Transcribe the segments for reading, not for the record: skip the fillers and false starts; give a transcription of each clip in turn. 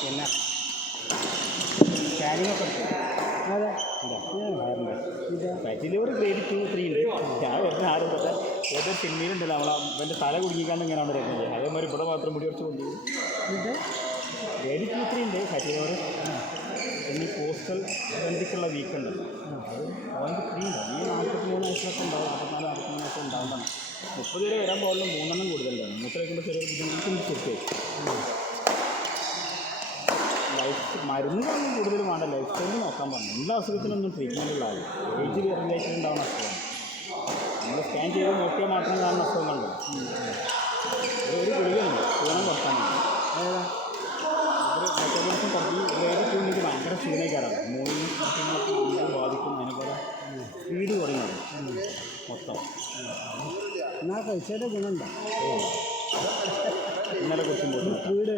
പിന്നെ സ്കാനിങ്ങൊക്കെ അതെ fatty liver grade 2, 3 ഉണ്ട്. ഞാൻ വരുന്ന ആരും തന്നെ ഏതൊരു സിനിമയിലുണ്ടല്ലോ അവൻ്റെ തല കുടുങ്ങിക്കാണ്ട് ഇങ്ങനെയാണ് വരുന്നത്. അതേമാതിരി ഇവിടെ മാത്രം മുടി കുറച്ച് കൊണ്ടുപോകും. ഗ്രേഡ് 2, 3 ഉണ്ട് ഫാറ്റി ലിവർ. പിന്നെ പോസ്റ്റൽ ബന്ധിക്കുള്ള വീക്ക് ഉണ്ടല്ലോ, അത് 0.3 ഉണ്ട്. ഈ 43 വയസ്സിലൊക്കെ ഉണ്ടാവും, 44, 43 വയസ്സ് ഉണ്ടാവുന്നതാണ്. 30 വരെ വരാൻ പാടുള്ള 3 കൂടുതലുണ്ടാവും. മൂത്ര വയ്ക്കുമ്പോൾ ചെറിയ ബുദ്ധിമുട്ടുണ്ട്. ശരിക്കും മരുന്നുകളൊന്നും കൂടുതൽ വേണ്ട, ലൈഫ് സ്റ്റൈലിൽ നോക്കാൻ പറഞ്ഞു. എല്ലാ അസുഖത്തിനൊന്നും ട്രീറ്റ്മെൻറ്റുള്ള ആൾ ഏജ് റിലേറ്റഡ് ഉണ്ടാവുന്ന അസുഖമാണ്. നമ്മൾ സ്കാൻ ചെയ്ത് നോക്കിയാൽ മാത്രം കാണുന്ന അസുഖങ്ങളുണ്ട്. ഒരു ഗുളികയുണ്ട് ക്ഷീണം കുറക്കാനാണ്. ഒരു മെറ്റബോളിസം കുറച്ച് ഗ്രേഡ് 2 എനിക്ക് ഭയങ്കര ക്ഷീണിക്കാറാണ്. മൂന്ന് പ്രശ്നങ്ങളൊക്കെ നന്നായി ബാധിക്കും. അതിനെപ്പോലെ സ്പീഡ് കുറയുന്നത് മൊത്തം. എന്നാൽ കഴിച്ചതിൻ്റെ ഗുണമുണ്ടോ? ഇന്നലെ കുറച്ചും സ്പീഡ്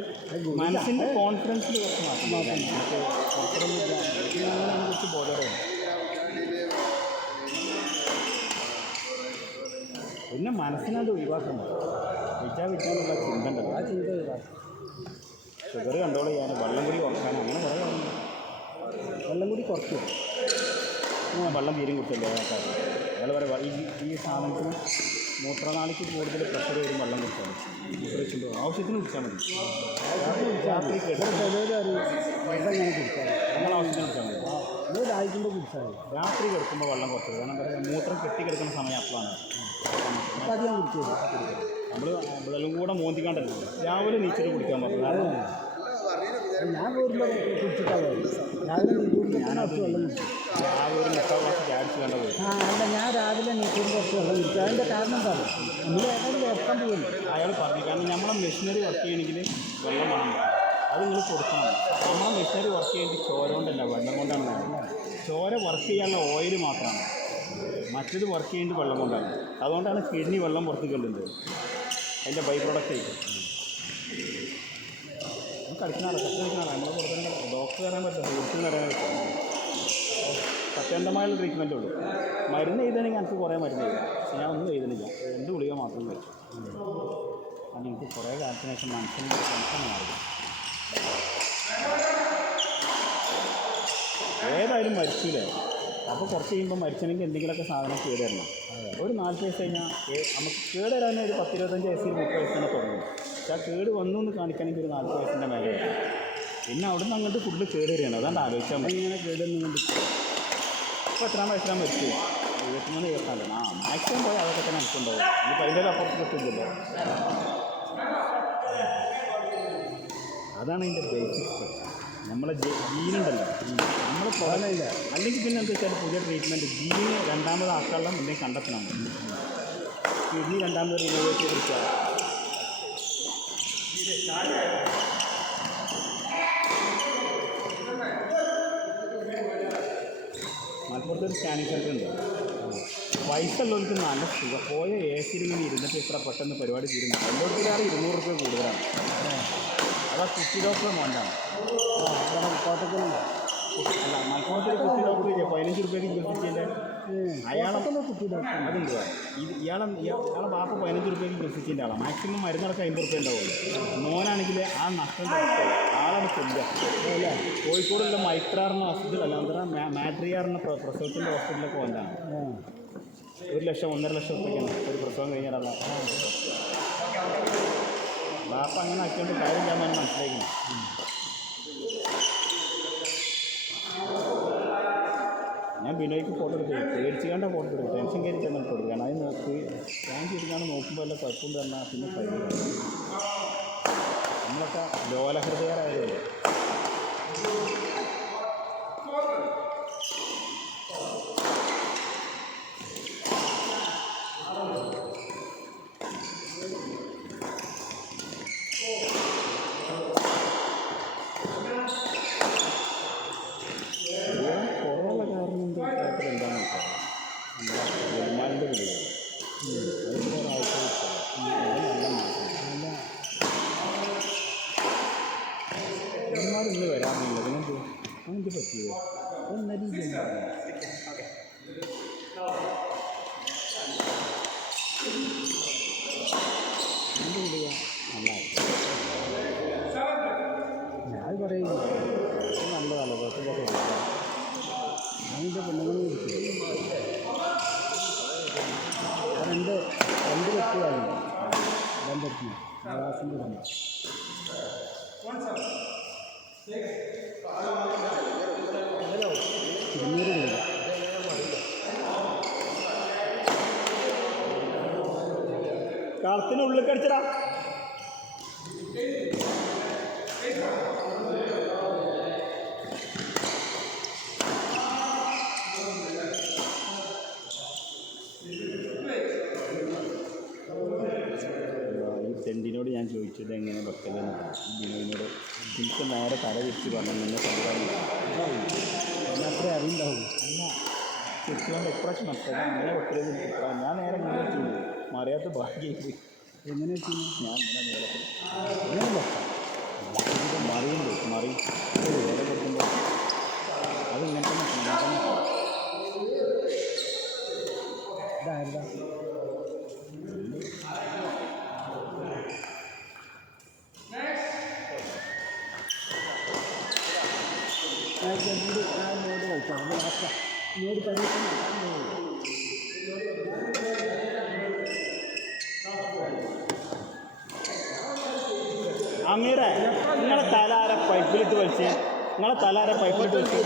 മനസ്സിൻ്റെ കോൺഫിഡൻസിൽ കുറച്ച് മാറ്റം നമുക്ക് പുറത്തൊന്നുമില്ല. അതിനെക്കുറിച്ച് ബോധമാണ്. പിന്നെ മനസ്സിനത് ഒഴിവാക്കണം. വിറ്റാനുള്ള ചിന്ത ഉണ്ടല്ലോ, ആ ചിന്ത ഒഴിവാക്കണം. ഷുഗർ കൺട്രോൾ ചെയ്യാൻ, വെള്ളം കൂടി കുറക്കാൻ, അങ്ങനെ കുറേ കാര്യങ്ങൾ. വെള്ളം കൂടി കുറയ്ക്കും. വെള്ളം തീരും കുട്ടില്ലേ ആൾക്കാർ. അയാൾ പറയാം ഈ സാധനത്തിന് മൂത്രനാളിക്ക് കൂടുതൽ പ്രഷർ വരും. വെള്ളം കുടിച്ചാൽ മൂത്രച്ചുണ്ടോ ആവശ്യത്തിന് കുടിച്ചാൽ മതി. രാത്രി വെള്ളം കുടിച്ചാൽ നമ്മൾ ആവശ്യത്തിന് കുടിച്ചാൽ മതി. നമ്മൾ ദാഹിക്കുമ്പോൾ കുടിച്ചാൽ മതി. രാത്രി കിടക്കുമ്പോൾ വെള്ളം കുറച്ച്, കാരണം പറയാം മൂത്രം കെട്ടിക്കിടക്കുന്ന സമയം അപ്പോഴാണ്. അപ്പോൾ അത് ഞാൻ കുടിച്ചത്. നമ്മൾ വെള്ളം കൂടെ മോന്തിക്കാണ്ടല്ലോ രാവിലെ നീച്ചിട്ട് കുടിക്കാൻ പറ്റും. കാരണം ഞാൻ പോരുമ്പോൾ കുടിച്ചിട്ടാണ് രാവിലെ നീക്കൂറിൽ ഞാനത് വെള്ളം കുടിച്ചു. രാവിലെ ഒരു 3 ഗ്ലാസ് ചാടിച്ച് കണ്ട പോയി. അല്ല, ഞാൻ രാവിലെ നീക്കൂറിൽ കുറച്ച് വെള്ളം കുടിച്ചു. അതിൻ്റെ കാരണം എന്താണ്? നമ്മൾ ഏതായാലും വേർക്കാൻ പോകുന്നു. അയാൾ പറഞ്ഞു, കാരണം നമ്മളെ മെഷീനറി വർക്ക് ചെയ്യണമെങ്കിൽ വെള്ളം വേണം, അത് നിങ്ങൾ കൊടുക്കണം. നമ്മളെ മെഷീനറി വർക്ക് ചെയ്യേണ്ടത് ചോര കൊണ്ടല്ല, വെള്ളം കൊണ്ടാണ് വേണ്ടത്. ചോര വർക്ക് ചെയ്യാനുള്ള ഓയിൽ മാത്രമാണ്, മറ്റത് വർക്ക് ചെയ്യേണ്ടത് വെള്ളം കൊണ്ടാണ്. അതുകൊണ്ടാണ് കിഡ്നി വെള്ളം പുറത്തേക്ക് കൊള്ളുന്നത്. അതിൻ്റെ ബൈ പ്രോഡക്റ്റ് ആയിട്ട് കളിക്കുന്നതാണ്, കത്ത് കളിക്കുന്നതാണ്. നമ്മളെ പുറത്തുനിന്ന് ഡോക്ടർ തരാൻ പറ്റില്ല, സുഹൃത്തുക്കൾ തരാൻ പറ്റില്ല. സത്യന്തമായുള്ള ട്രീറ്റ്മെൻറ്റേ ഉള്ളൂ. മരുന്ന് എഴുതണമെങ്കിൽ എനിക്ക് കുറേ മരുന്ന് എഴുതാം, പക്ഷെ ഞാൻ ഒന്നും എഴുതുന്നില്ല. 2 ഗുളിക മാത്രം കഴിച്ചു. കാരണം എനിക്ക് കുറേ കാലത്തിന് ശേഷം മനസ്സിന് ടെൻഷൻ മാറി. ഏതായാലും മരിച്ചില്ലേ, അപ്പോൾ കുറച്ച് കഴിയുമ്പോൾ മരിച്ചണമെങ്കിൽ എന്തെങ്കിലുമൊക്കെ സാധനം കേടുവരണം. ഒരു 40 വയസ്സ് കഴിഞ്ഞാൽ നമുക്ക് കേടുവരാൻ ഒരു 10-25 വയസ്സിൽ 30 വയസ്സ് തന്നെ തുടങ്ങും. പക്ഷേ ആ കേട് വന്നു എന്ന് കാണിക്കണമെങ്കിൽ ഒരു 40 വയസ്സിൻ്റെ മേലെ വരും. പിന്നെ അവിടെ നിന്ന് അങ്ങോട്ട് ഫുഡ് കേട് വരികയാണ്. അതാണ്ട് ആലോചിച്ചാൽ മതി. ഇങ്ങനെ കേടുവന്നുകൊണ്ട് ഇപ്പോൾ എത്രാം വയസ്സിലാണ് മരിച്ചു? 73, 74. മാക്സിമം പോയി അതൊക്കെ തന്നെ എനിക്കുണ്ടാവും. ഈ അതിൻ്റെ അപ്പുറത്ത് കിട്ടില്ലല്ലോ. അതാണ് അതിൻ്റെ ബേസിക് പ്രശ്നം. നമ്മളെ ജീനുണ്ടല്ലോ, നമ്മൾ പുറമേയില്ല. അല്ലെങ്കിൽ പിന്നെ എന്താ വെച്ചാൽ പുതിയ ട്രീറ്റ്മെൻറ്റ് ജീന് രണ്ടാമതാക്കാനുള്ള എന്തെങ്കിലും കണ്ടെത്തണം. കിഡ്നി രണ്ടാമത് റിമൂവ് ചെയ്ത് കൊടുക്കുക. മലപ്പുറത്തൊരു സ്കാനിങ് സെൻ്റർ ഉണ്ട്. വയസ്സുള്ളവർക്ക് നല്ല സുഖം. പോയ AC-ൽ ഇങ്ങനെ ഇരുന്നിട്ട് ഇത്ര പെട്ടെന്ന് പരിപാടി തീരുന്നു. എല്ലാവർക്കും 200 രൂപ കൂടുതലാണ്. അതാ കുട്ടി ഡോക്ടറെ മോൻ്റാണ്. കോട്ടക്കലില്ല, അല്ല മലപ്പുറത്തൊരു കുട്ടി ഡോക്ടർ 15 രൂപയ്ക്ക് ചികിത്സിച്ചതിൻ്റെ അയാളെ കുട്ടി ഡോക്ടർ അതുണ്ട്. ഇയാളെ ബാപ്പ 15 രൂപയ്ക്ക് ചികിത്സിച്ചതിൻ്റെ ആളാണ്. മാക്സിമം മരുന്നടക്കം 50 രൂപ ഉണ്ടാവുള്ളൂ. മോനാണെങ്കിൽ ആ നഷ്ടം ആളാണ് കൊല്ലുക. അല്ലേ, കോഴിക്കോടുള്ള മൈത്രാറിന് ഹോസ്പിറ്റൽ, അല്ലാതെ മാട്രിയാറിന് പ്രസവത്തിൻ്റെ ഹോസ്പിറ്റലൊക്കെ കൊല്ലാണ്. 1 ലക്ഷം 1.5 ലക്ഷം രൂപയ്ക്കാണ് ഒരു പ്രസവം കഴിഞ്ഞാൽ. ബാപ്പ അങ്ങനെ ആക്കിയോണ്ട് കാര്യമില്ലാന്നാണ് മനസ്സിലാക്കുന്നത്. ഞാൻ ബിനോയ്ക്ക് ഫോട്ടോ എടുത്തു, പേടിച്ച് കണ്ട ഫോട്ടോ എടുക്കും. ടെൻഷൻ കയറി ചെന്നാൽ കൊടുക്കുകയാണ്. അത് നോക്കി സ്കാൻ ചെയ്തിട്ടാണ് നോക്കുമ്പോൾ എല്ലാം കുഴപ്പമുണ്ട് പറഞ്ഞാൽ പിന്നെ കഴിയും. നമ്മളൊക്കെ ലോലഹൃദയരായതല്ലേ. കുറവുള്ള കാരണം എന്താണെന്ന് വെച്ചാൽ നമ്മുടെ വരുമാനൻ്റെ വിലയാണ്. അതിൻ്റെ ഒരാഴ്ച നല്ല മാറ്റം. ഒരുപാട് ഇന്ന് വരാമെന്നില്ല. അതിനെന്ത് അതിനെന്ത് പറ്റിയത് എന്ന രീതിയിൽ എന്ത് വിടുക നല്ല കറക്റ്റ് കാര്യമില്ല ബന്ധത്തിന് പ്രവാസിൻ്റെ ബന്ധം ഇരുന്നൂറ് രൂപ കളത്തിനുള്ളിൽ കടിച്ചടാ. ഈ തെണ്ടിനോട് ഞാൻ ചോദിച്ചത് എങ്ങനെ വെക്കലെന്ന് ബിനോയിനോട് എനിക്ക് നേരെ തല തിരിച്ച് പറഞ്ഞു നിന്നെ സംസാരിക്കും പിന്നെ അത്രേ അറിയുണ്ടാവും അല്ല തിരിച്ചുകൊണ്ട് ഇപ്രാവശ്യം മറ്റേ അങ്ങനെ വെക്കലെന്ന് ഞാൻ നേരെ ഇങ്ങനെ ചെയ്തു മറിയാത്ത ഭാഗ്യം എങ്ങനെ വെച്ചാൽ ഞാൻ ഇങ്ങനെ നീളത്തിൽ അങ്ങനെ വെക്കാം മറിയുണ്ട് മറി വില കൊടുക്കുമ്പോൾ അത് ഇങ്ങനെ തന്നെ ഇങ്ങനെ തന്നെ ഇതായിരുന്നാ നോട് കളിക്കാം അത് ലാസ്റ്റാണ് നോട് പരീക്ഷ അങ്ങയുടെ നിങ്ങളെ തലാര പൈപ്പിലിട്ട് വലിച്ച് നിങ്ങളെ തലാര പൈപ്പിലിട്ട് വലിച്ച്